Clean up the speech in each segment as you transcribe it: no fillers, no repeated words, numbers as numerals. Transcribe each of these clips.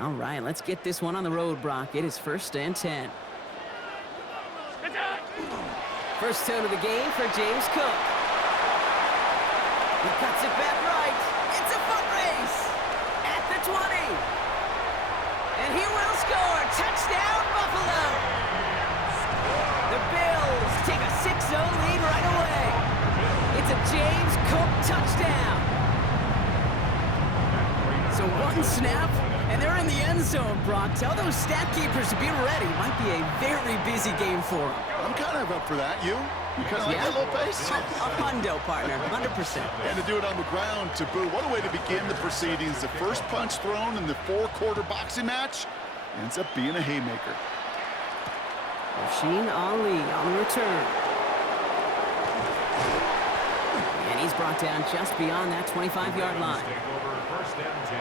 All right, let's get this one on the road, Brock. It is 1st and 10. First tone of the game for James Cook. He cuts it back right. It's a foot race at the 20. And he will score. Touchdown, Buffalo. The Bills take a 6-0 lead right away. It's a James Cook touchdown. So one snap, and they're in the end zone, Brock. Tell those stat keepers to be ready. Might be a very busy game for them. I'm kind of up for that. You kind of like that little pace? A hundo, partner, 100%. And to do it on the ground, to boot. What a way to begin the proceedings. The first punch thrown in the 4-quarter boxing match ends up being a haymaker. Rasheen Ali on the return. And he's brought down just beyond that 25-yard line. Take over 1st and 10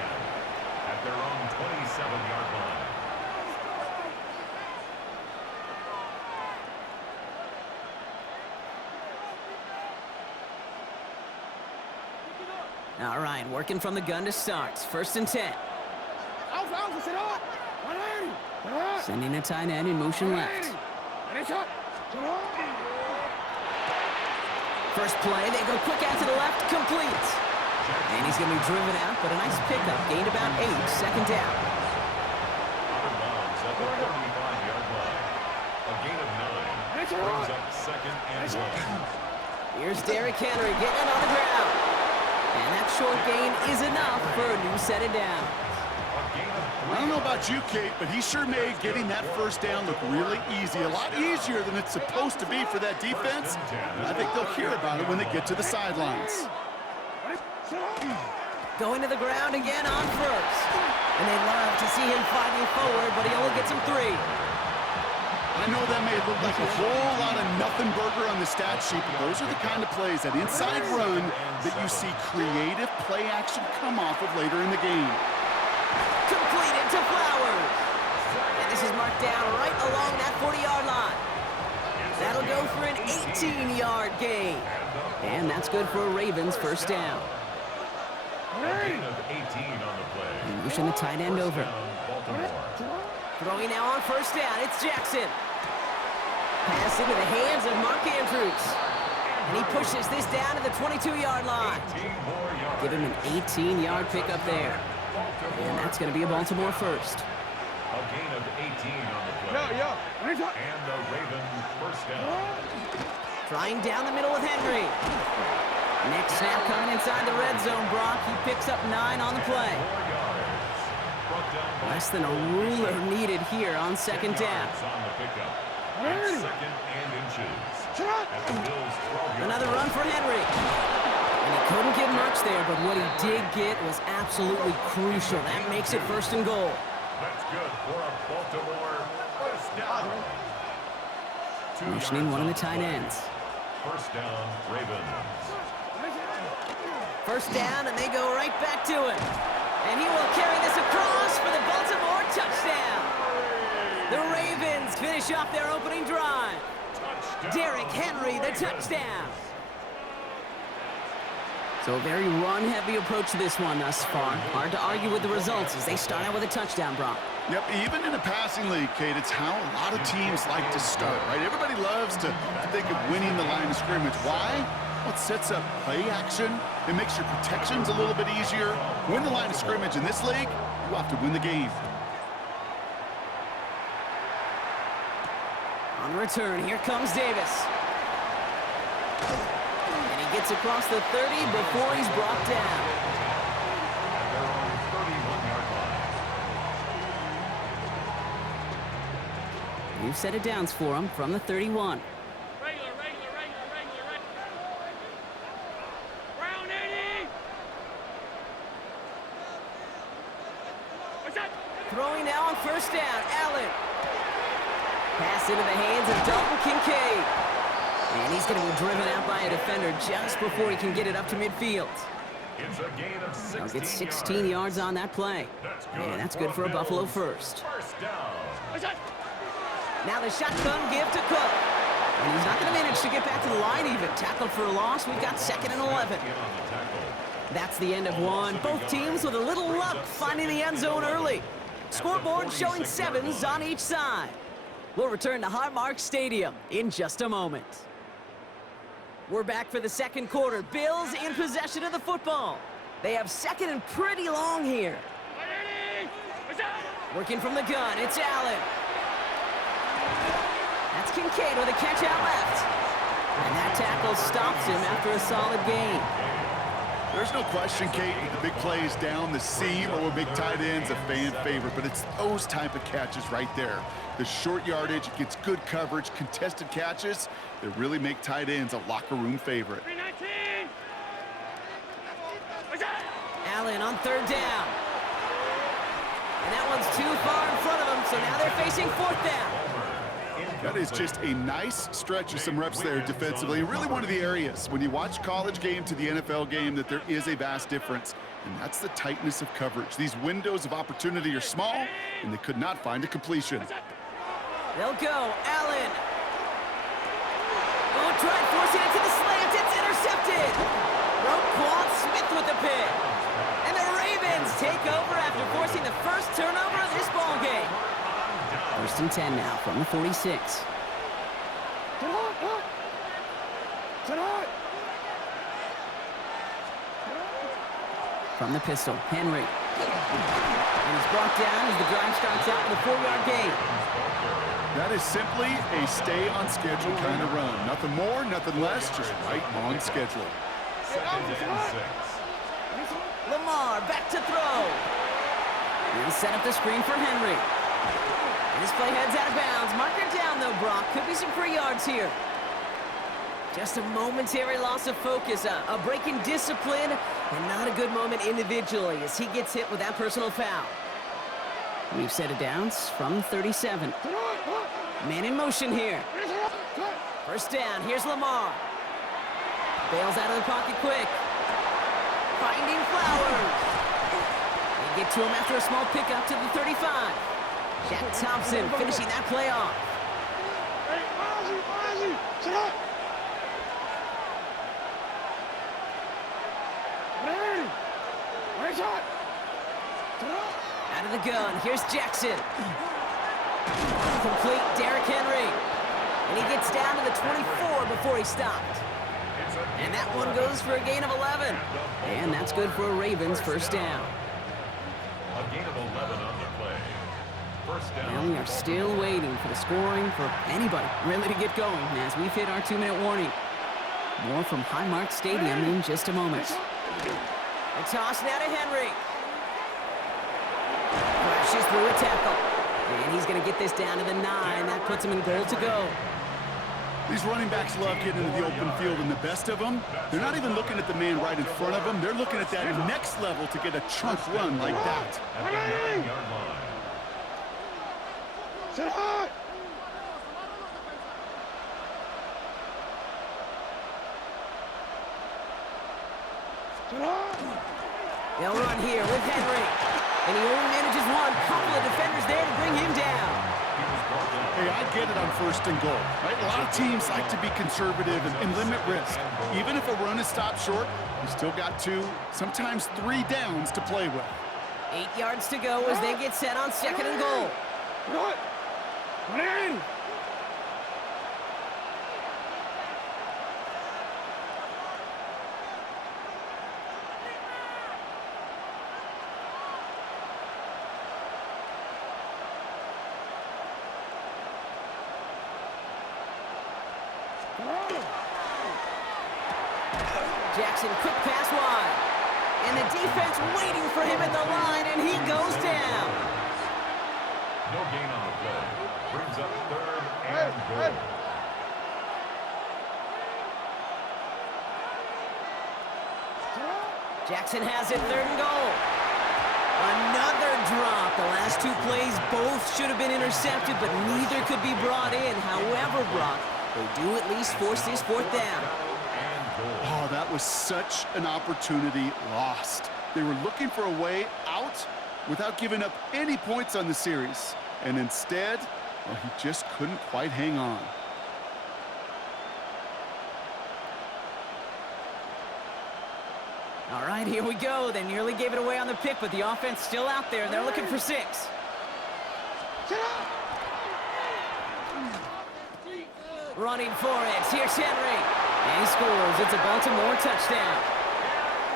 at their own 27-yard line. All right, working from the gun to start. 1st and 10. Sending a tight end in motion left. First play, they go quick out to the left, complete. And he's going to be driven out, but a nice pickup. Gained about 8, 2nd down. Out of bounds at the 35-yard line. A gain of 9 brings up 2nd and 1. Here's Derrick Henry getting it on the ground. And that short gain is enough for a new set of downs. I don't know about you, Kate, but he sure made getting that first down look really easy. A lot easier than it's supposed to be for that defense. And I think they'll hear about it when they get to the sidelines. Going to the ground again on 1st. And they love to see him fighting forward, but he only gets him 3. I know that may look like a whole lot of nothing burger on the stat sheet, but those are the kind of plays, that inside run, that you see creative play action come off of later in the game. Completed to Flowers. And this is marked down right along that 40-yard line. That'll go for an 18-yard gain. And that's good for a Ravens 1st down. A gain of 18 on the play. And pushing the tight end over. Baltimore. Throwing now on 1st down, it's Jackson. Pass into the hands of Mark Andrews. And he pushes this down to the 22-yard line. Give him an 18-yard pickup there. And that's going to be a Baltimore 1st. A gain of 18 on the play. And the Ravens 1st down. Trying down the middle with Henry. Next snap coming inside the red zone, Brock. He picks up 9 on the play. Less than a ruler needed here on 2nd down. Another run for Henry. And he couldn't get much there, but what he did get was absolutely crucial. That makes it 1st and goal. That's good for a Baltimore 1st down. Motioning one of the tight ends. 1st down, Ravens. 1st down, and they go right back to it. And he will carry this across for the Baltimore touchdown. The Ravens finish off their opening drive. Derrick Henry, the touchdown. So a very run-heavy approach to this one thus far. Hard to argue with the results as they start out with a touchdown, Brock. Yep, even in a passing league, Kate, it's how a lot of teams like to start, right? Everybody loves to think of winning the line of scrimmage. Why? Well, it sets up play action. It makes your protections a little bit easier. Win the line of scrimmage in this league, you have to win the game. On the return, here comes Davis. And he gets across the 30 before he's brought down. At their own 31-yard line. New set of downs for him from the 31. Throwing now on 1st down, Allen. Pass into the hands of Dalton Kincaid. And he's going to be driven out by a defender just before he can get it up to midfield. It's a gain of 16 He'll get 16 yards on that play. And that's good for a Buffalo 1st. 1st down. Now the shotgun give to Cook. And he's not going to manage to get back to the line even. Tackled for a loss. We've got 2nd and 11. That's the end of one. Both teams with a little luck finding the end zone early. Scoreboard showing 7s on each side. We'll return to Highmark Stadium in just a moment. We're back for the second quarter. Bills in possession of the football. They have second and pretty long here. Working from the gun, it's Allen. That's Kincaid with a catch out left. And that tackle stops him after a solid gain. There's no question, Kate, that the big plays down the seam or with big tight ends a fan favorite, but it's those type of catches right there. The short yardage, gets good coverage, contested catches that really make tight ends a locker room favorite. Allen on third down. And that one's too far in front of him, so now they're facing fourth down. That is just a nice stretch of some reps there defensively. Really one of the areas when you watch college game to the NFL game that there is a vast difference, and that's the tightness of coverage. These windows of opportunity are small, and they could not find a completion. They'll go. Allen. Oh, try forcing it to the slant. It's intercepted. Roquan Smith with the pick. And the Ravens take over after forcing the first turnover of this ball game. First and 10 now from the 46. From the pistol, Henry. And he's brought down as the drive starts out with a 4-yard gain. That is simply a stay-on-schedule kind of run. Nothing more, nothing less, just right on schedule. Second and 6. Lamar back to throw. He'll set up the screen for Henry. And this play heads out of bounds. Marker down, though, Brock. Could be some free yards here. Just a momentary loss of focus, a break in discipline, and not a good moment individually as he gets hit with that personal foul. We've set it downs from 37. Man in motion here. First down, here's Lamar. Bails out of the pocket quick. Finding Flowers. They get to him after a small pickup to the 35. Jack Thompson finishing that play off. Out of the gun, here's Jackson. Complete Derrick Henry. And he gets down to the 24 before he stopped. And that one goes for a gain of 11. And that's good for a Ravens first down. A gain of 11 on the play. First down. And we are still waiting for the scoring for anybody really to get going as we've hit our 2-minute warning. More from Highmark Stadium in just a moment. A toss now to Henry. Crashes through a tackle. And he's going to get this down to the 9. That puts him in goal to go. These running backs love getting into the open field, and the best of them, they're not even looking at the man right in front of them. They're looking at that next level to get a chunk run like that. At the 9-yard line. They'll run here with Henry. And he only manages one. Couple of defenders there to bring him down. Hey, I get it on first and goal, right? A lot of teams like to be conservative and limit risk. Even if a run is stopped short, you still got 2, sometimes 3 downs to play with. 8 yards to go as they get set on second and goal. Jackson, quick pass wide. And the defense waiting for him at the line, and he goes down. No gain on the play. Brings up third and goal. Jackson has it, third and goal. Another drop. The last 2 plays both should have been intercepted, but neither could be brought in. However, Brock, they do at least force this fourth down. Oh, that was such an opportunity lost. They were looking for a way out without giving up any points on the series. And instead, well, he just couldn't quite hang on. All right, here we go. They nearly gave it away on the pick, but the offense still out there. They're looking for 6. Running for it. Here's Henry. And he scores. It's a Baltimore touchdown.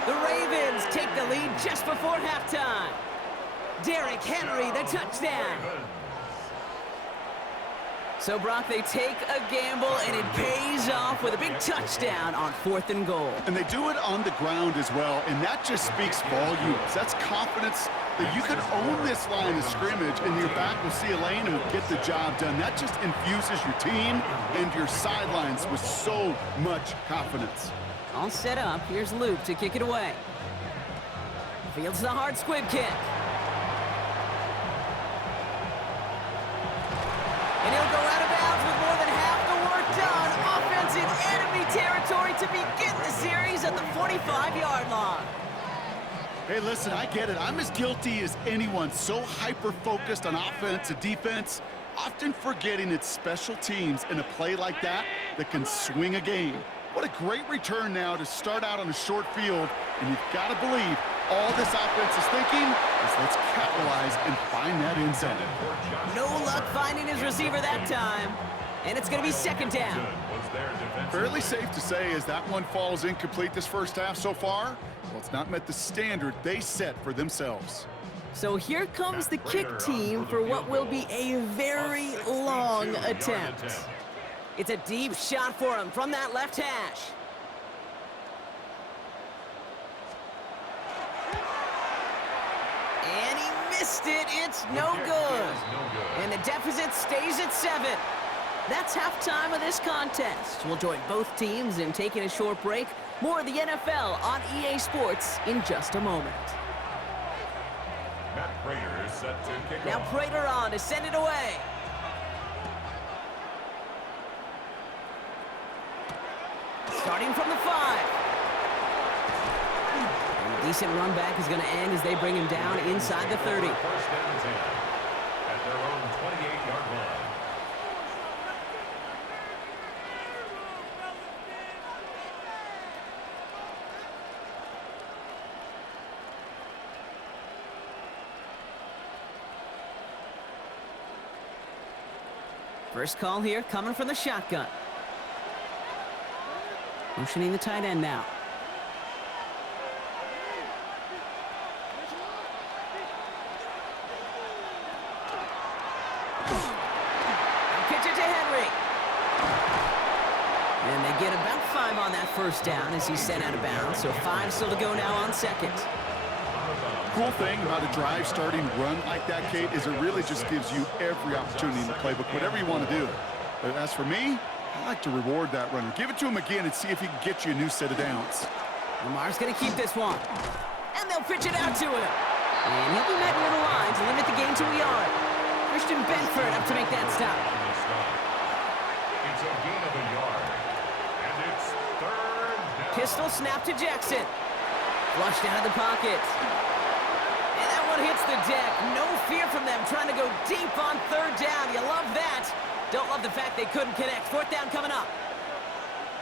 The Ravens take the lead just before halftime. Derrick Henry, the touchdown. So, Brock, they take a gamble, and it pays off with a big touchdown on 4th and goal. And they do it on the ground as well, and that just speaks volumes. That's confidence that you can own this line of scrimmage, and your back will see a lane and will get the job done. That just infuses your team and your sidelines with so much confidence. All set up. Here's Luke to kick it away. Fields the hard squib kick. And he'll go out of bounds with more than half the work done. Offense in enemy territory to begin the series at the 45-yard line. Hey, listen, I get it. I'm as guilty as anyone. So hyper-focused on offense and defense, often forgetting it's special teams in a play like that that can swing a game. What a great return now to start out on a short field, and you've got to believe all this offense is thinking is let's capitalize and find that end zone. No luck finding his receiver that time, and it's going to be 2nd down. Fairly safe to say as that one falls incomplete this first half so far, well, it's not met the standard they set for themselves. So here comes the kick team for what will be a very long attempt. It's a deep shot for him from that left hash. And he missed it. It's no good. And the deficit stays at 7. That's halftime of this contest. We'll join both teams in taking a short break. More of the NFL on EA Sports in just a moment. Matt Prater is set to kick Now off. Prater on to send it away. Starting from the 5. And a decent run back is going to end as they bring him down inside the 30. 1st and 10 at their own 28-yard line. First call here coming from the shotgun. Motioning the tight end now. Pitch it to Henry. And they get about 5 on that first down as he's sent out of bounds. So 5 still to go now on 2nd. Cool thing about a drive starting run like that, Kate, is it really just gives you every opportunity in the playbook, whatever you want to do. But as for me, I like to reward that runner. Give it to him again and see if he can get you a new set of downs. Lamar's going to keep this one. And they'll pitch it out to him. And he'll be met near the line to limit the gain to a yard. Christian Benford up to make that stop. It's a gain of a yard. And it's 3rd down. Pistol snap to Jackson. Flushed out of the pocket. And that one hits the deck. No fear from them trying to go deep on 3rd down. You love that. Don't love the fact they couldn't connect. 4th down coming up.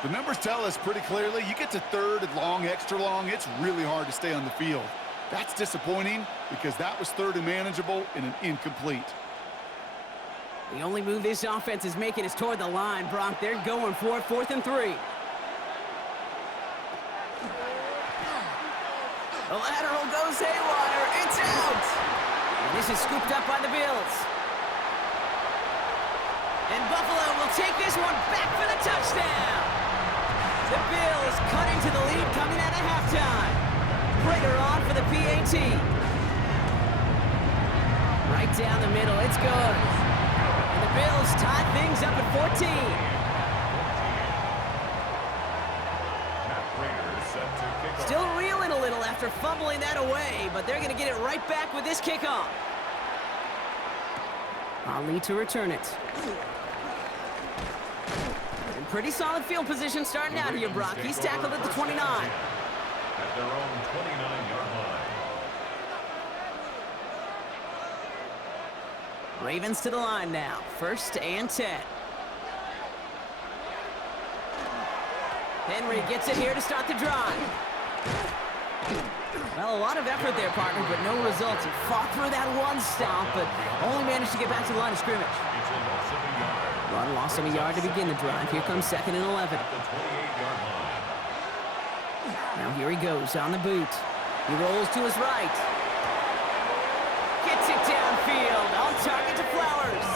The numbers tell us pretty clearly, you get to 3rd and long, extra long, it's really hard to stay on the field. That's disappointing because that was 3rd and manageable and an incomplete. The only move this offense is making is toward the line, Brock. They're going for it, 4th and 3. The lateral goes haywire. It's out. And this is scooped up by the Bills. And Buffalo will take this one back for the touchdown. The Bills cut into the lead coming out of halftime. Prater on for the PAT. Right down the middle. It's good. And the Bills tie things up at 14. Matt Prater is set to kick off. Still reeling a little after fumbling that away, but they're going to get it right back with this kickoff. Ali to return it. And pretty solid field position starting out here, Brock. He's tackled at the 29. At their own 29-yard line. Ravens to the line now. 1st and 10. Henry gets it here to start the drive. Well, a lot of effort there, partner, but no results. He fought through that one stomp, but only managed to get back to the line of scrimmage. It's a loss of a yard. Run loss of a yard to begin the drive. Here comes 2nd and 11. At the 28-yard line. Now here he goes on the boot. He rolls to his right. Gets it downfield. On target to Flowers.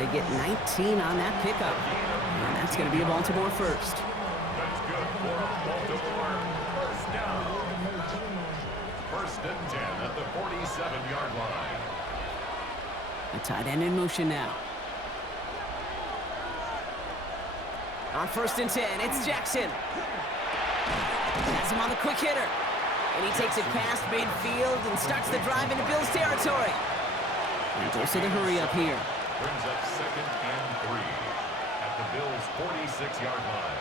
They get 19 on that pickup. And that's going to be a Baltimore first. That's good for a Baltimore first down. 1st and 10 at the 47-yard line. A tight end in motion now. On 1st and 10, it's Jackson. Has him on the quick hitter. And he takes it past midfield and starts the drive into Bills territory. And goes to the hurry up here. Brings up 2nd and 3 at the Bills' 46-yard line.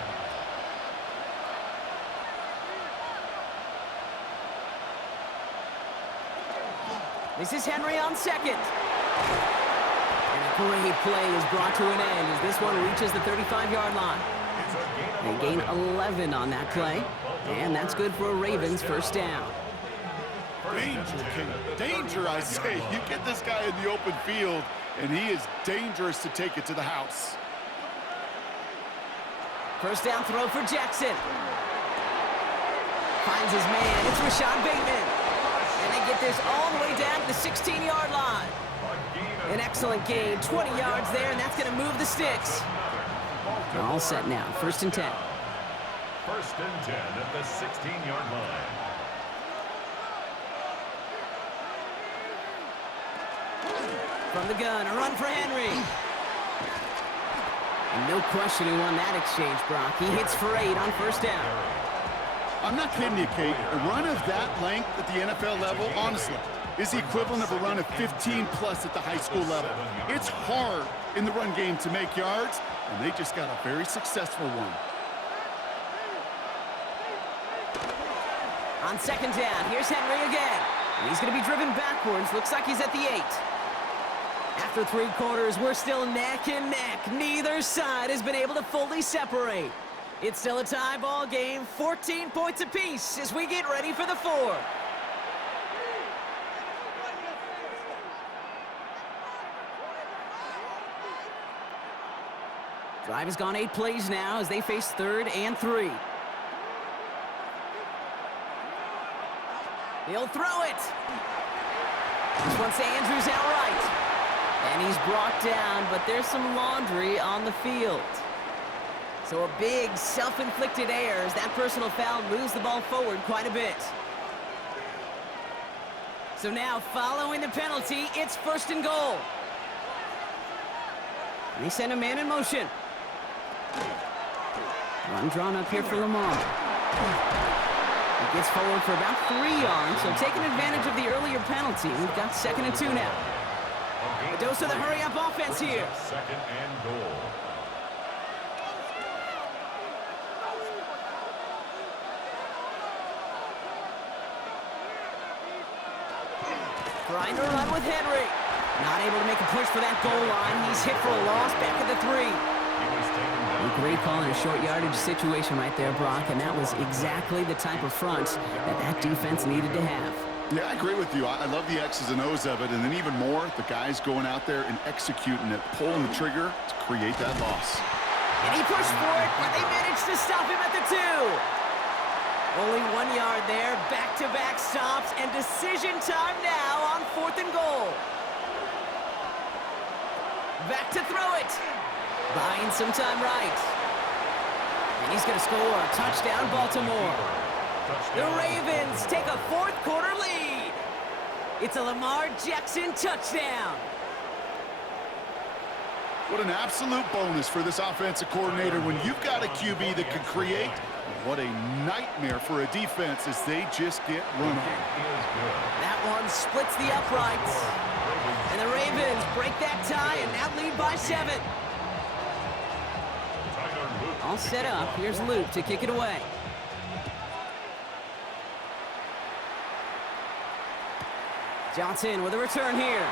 This is Henry on 2nd. And a great play is brought to an end as this one reaches the 35-yard line. They gain 11 on that play. And that's good for a Ravens first down. Danger, King. Danger, I say. You get this guy in the open field, and he is dangerous to take it to the house. First down throw for Jackson. Finds his man. It's Rashad Bateman. And they get this all the way down to the 16-yard line. An excellent gain. 20 yards there, and that's going to move the sticks. All set now. 1st and 10. 1st and 10 at the 16-yard line. From the gun, a run for Henry. And no question who won that exchange, Brock. He hits for 8 on 1st down. I'm not kidding you, Kate. A run of that length at the NFL level, honestly, is the equivalent of a run of 15-plus at the high school level. It's hard in the run game to make yards, and they just got a very successful one. On 2nd down, here's Henry again. And he's going to be driven backwards. Looks like he's at the 8. After 3 quarters, we're still neck and neck. Neither side has been able to fully separate. It's still a tie ball game, 14 points apiece as we get ready for the 4th. Drive has gone 8 plays now as they face 3rd and 3. He'll throw it. This one's to Andrews outright. And he's brought down, but there's some laundry on the field. So a big self-inflicted error as that personal foul moves the ball forward quite a bit. So now, following the penalty, it's 1st and goal. And they send a man in motion. Run drawn up here for Lamar. He gets forward for about 3 yards, so taking advantage of the earlier penalty, we've got 2nd and 2 now. A dose of the hurry-up offense here. 2nd and goal. Trying to run with Henry. Not able to make a push for that goal line. He's hit for a loss back at the 3. A great call in a short yardage situation right there, Brock, and that was exactly the type of front that defense needed to have. Yeah, I agree with you. I love the X's and O's of it, and then even more, the guys going out there and executing it, pulling the trigger to create that loss. And he pushed for it, but they managed to stop him at the 2. Only 1 yard there, back-to-back stops, and decision time now on 4th and goal. Back to throw it. Buying some time right. And he's going to score. Touchdown, Baltimore. The Ravens take a 4th quarter lead. It's a Lamar Jackson touchdown. What an absolute bonus for this offensive coordinator when you've got a QB that can create. What a nightmare for a defense as they just get run on. That one splits the uprights. And the Ravens break that tie and now lead by 7. All set up. Here's Luke to kick it away. Johnson with a return here.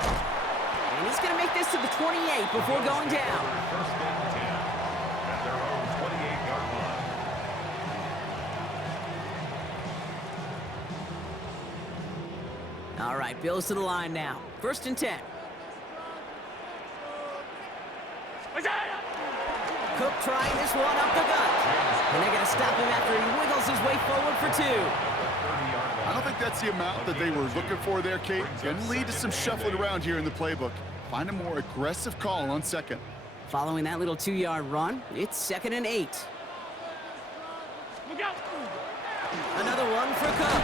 And he's going to make this to the 28 before going down. First and 10 at their own 28-yard line. All right, Bills to the line now. 1st and 10. Cook trying this one up the gut. And they're going to stop him after he wiggles his way forward for 2. I don't think that's the amount that they were looking for there, Kate. Going to lead to some shuffling around here in the playbook. Find a more aggressive call on 2nd. Following that little 2-yard run, it's 2nd and 8. Another one for Cook.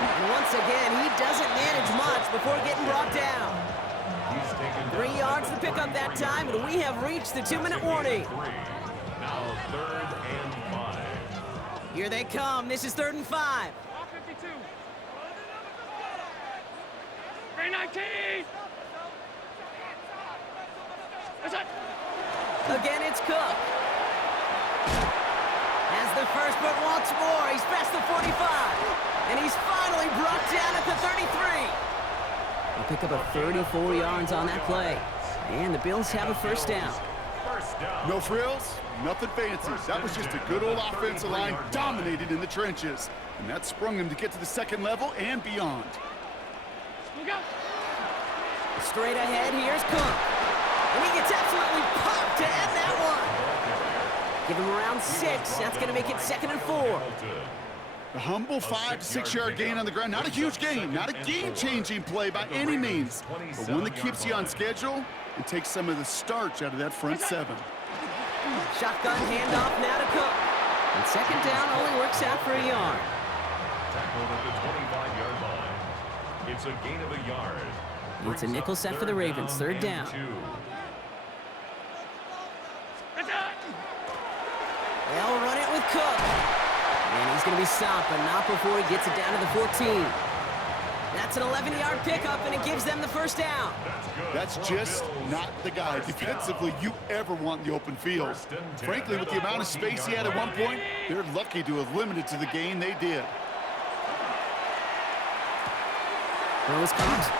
And once again, he doesn't manage much before getting brought down. 3 yards to pick up that time, and we have reached the 2-minute warning. Now 3rd and 5. Here they come. This is 3rd and 5. 52. 319. Again, it's Cook. Has the first, but once more, he's past the 45. And he's finally brought down at the 33. They'll pick up a 34 yards on that play. And the Bills have a 1st down. No frills, nothing fancy. That was just a good old offensive line dominated in the trenches. And that sprung him to get to the 2nd level and beyond. Straight ahead, here's Cook. And he gets absolutely popped to end that one. Give him around 6. That's going to make it 2nd and 4. A humble 5 to 6 yard gain on the ground. Not a huge gain, not a game-changing play by any means, but one that keeps you on schedule and takes some of the starch out of that front 7. Shotgun handoff now to Cook. And 2nd down only works out for a yard. Tackled at the 25-yard line. It's a gain of a yard. It's a nickel set for the Ravens. 3rd down. They'll run it with Cook. And he's going to be stopped, but not before he gets it down to the 14. That's an 11-yard pickup, and it gives them the 1st down. That's just not the guy defensively you ever want in the open field. Frankly, with the amount of space he had at one point, they're lucky to have limited to the gain they did. Throw is caught.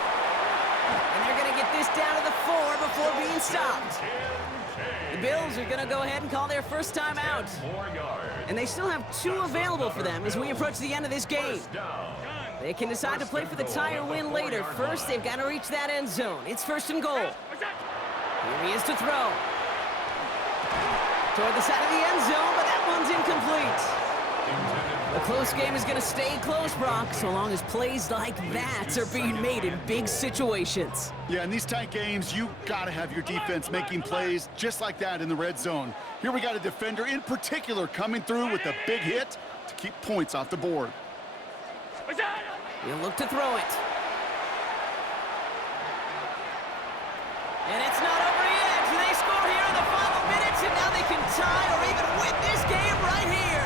And they're going to get this down to the 4 before being stopped. The Bills are going to go ahead and call their 1st time out. And they still have 2 available for them as we approach the end of this game. They can decide to play for the tie or win later. First, they've got to reach that end zone. It's 1st and goal. Here he is to throw. Toward the side of the end zone, but that one's incomplete. The close game is going to stay close, Brock, so long as plays like that are being made in big situations. Yeah, in these tight games, you got to have your defense making plays just like that in the red zone. Here we got a defender in particular coming through with a big hit to keep points off the board. He'll look to throw it. And it's not over yet. They score here in the final minutes, and now they can tie or even win this game right here.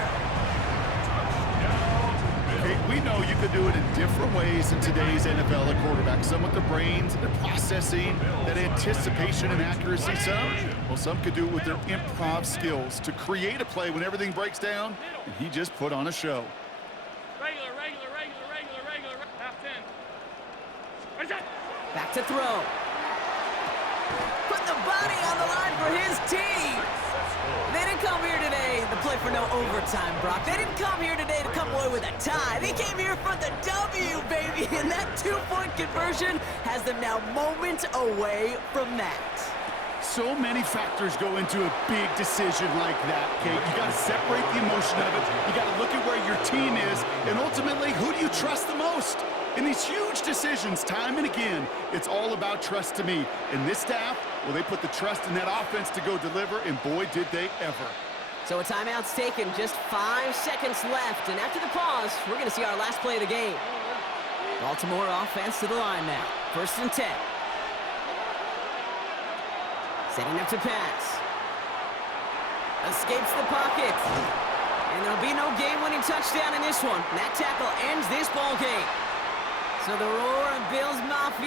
Hey, we know you could do it in different ways in today's NFL at quarterback. Some with the brains, the processing, that anticipation and accuracy. Some could do it with their improv skills to create a play when everything breaks down, and he just put on a show. Regular. Half 10. Back to throw. Put the body on the line for his team. They didn't come here today to play for no overtime, Brock. They didn't come here today to come away with a tie. They came here for the W, baby, and that 2-point conversion has them now moments away from that. So many factors go into a big decision like that, Kate. You got to separate the emotion of it. You got to look at where your team is, and ultimately, who do you trust the most? In these huge decisions, time and again, it's all about trust to me. And this staff, well, they put the trust in that offense to go deliver, and boy, did they ever. So a timeout's taken, just 5 seconds left, and after the pause, we're going to see our last play of the game. Baltimore offense to the line now. 1st and 10. Setting up to pass. Escapes the pocket. And there'll be no game-winning touchdown in this one. That tackle ends this ball game. So the roar of Bills Mafia